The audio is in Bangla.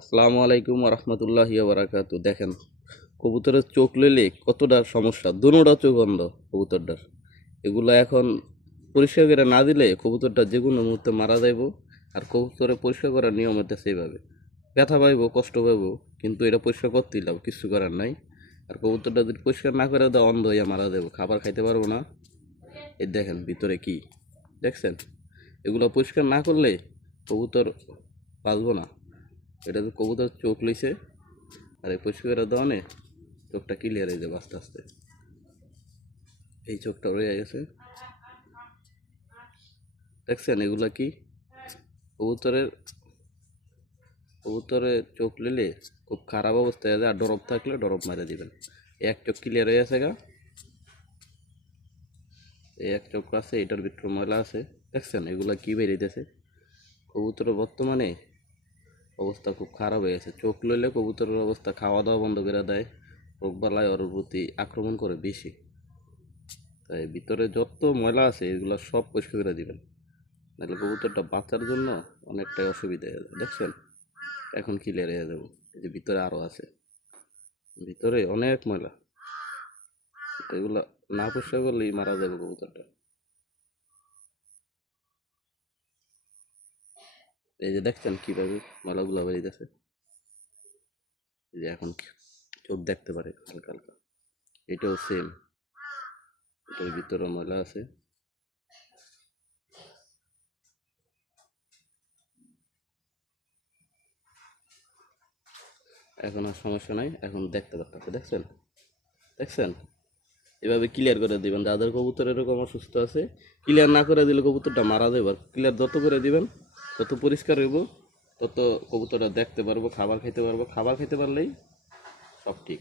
আসসালামু আলাইকুম রহমতুল্লাহি বারাকাতু। দেখেন কবুতরের চোখ লইলে কতটা সমস্যা, দুনোটা চোখ অন্ধ কবুতরটার। এগুলো এখন পরিষ্কার করে না দিলে কবুতরটা যে কোনো মুহূর্তে মারা যাইব। আর কবুতরে পরিষ্কার করার নিয়ম হইতে সেইভাবে ব্যথা পাইব, কষ্ট পাইব, কিন্তু এটা পরিষ্কার করতেই লাভ, কিছু করার নাই। আর কবুতরটা যদি পরিষ্কার না করে দেয় অন্ধ হইয়া মারা যাবো, খাবার খাইতে পারবো না। এই দেখেন ভিতরে কি দেখছেন, এগুলো পরিষ্কার না করলে কবুতর বাঁচবো না। এটা তো কবুতর চোখ লইছে, আর এই পরিষ্কার দেওয়ানে চোখটা ক্লিয়ার হয়ে যাবে আস্তে আস্তে। এই চোখটা রয়ে গেছে, দেখছেন এগুলা কি? কবুতরের কবুতরের চোখ নিলে খুব খারাপ অবস্থায় আছে, আর ডরব থাকলে ডরব মারে দিবেন। এই এক চোখ ক্লিয়ার হয়ে আছে গা, এই এক চোখ আছে, এটার ভিতরে ময়লা আছে। দেখছেন এগুলা কি বেরিয়েছে? কবুতরের বর্তমানে অবস্থা খুব খারাপ হয়ে গেছে। চোখ লইলে কবুতরের অবস্থা, খাওয়া দাওয়া বন্ধ করে দেয়, রোগবালাই ওর প্রতি আক্রমণ করে বেশি। তাই ভিতরে যত ময়লা আছে এগুলো সব পরিষ্কার করে দিবেন, নাহলে কবুতরটা বাঁচার জন্য অনেকটাই অসুবিধা হয়ে যাবে। দেখছেন এখন ক্লিয়ার হয়ে যাবো। এই যে ভিতরে আরও আছে, ভিতরে অনেক ময়লা, এগুলো না পরিষ্কার করলেই মারা যাবে কবুতরটা। এই যে দেখছেন কীভাবে ময়লাগুলো বেরিয়েছে। এই যে এখন চোখ দেখতে পারে হালকা হালকা, এটাও সেম, এটার ভিতরে ময়লা আছে। এখন আর সমস্যা নাই, এখন দেখতে পারতেছে। দেখছেন দেখছেন এভাবে ক্লিয়ার করে দিবেন। যাদের কবুতর এরকম অসুস্থ আছে, ক্লিয়ার না করে দিলে কবুতরটা মারা যাবে। ক্লিয়ার যত করে দিবেন তত পরিষ্কার হইব, তত কবুতরটা দেখতে পারবো, খাবার খাইতে পারবো। খাবার খাইতে পারলেই সব ঠিক।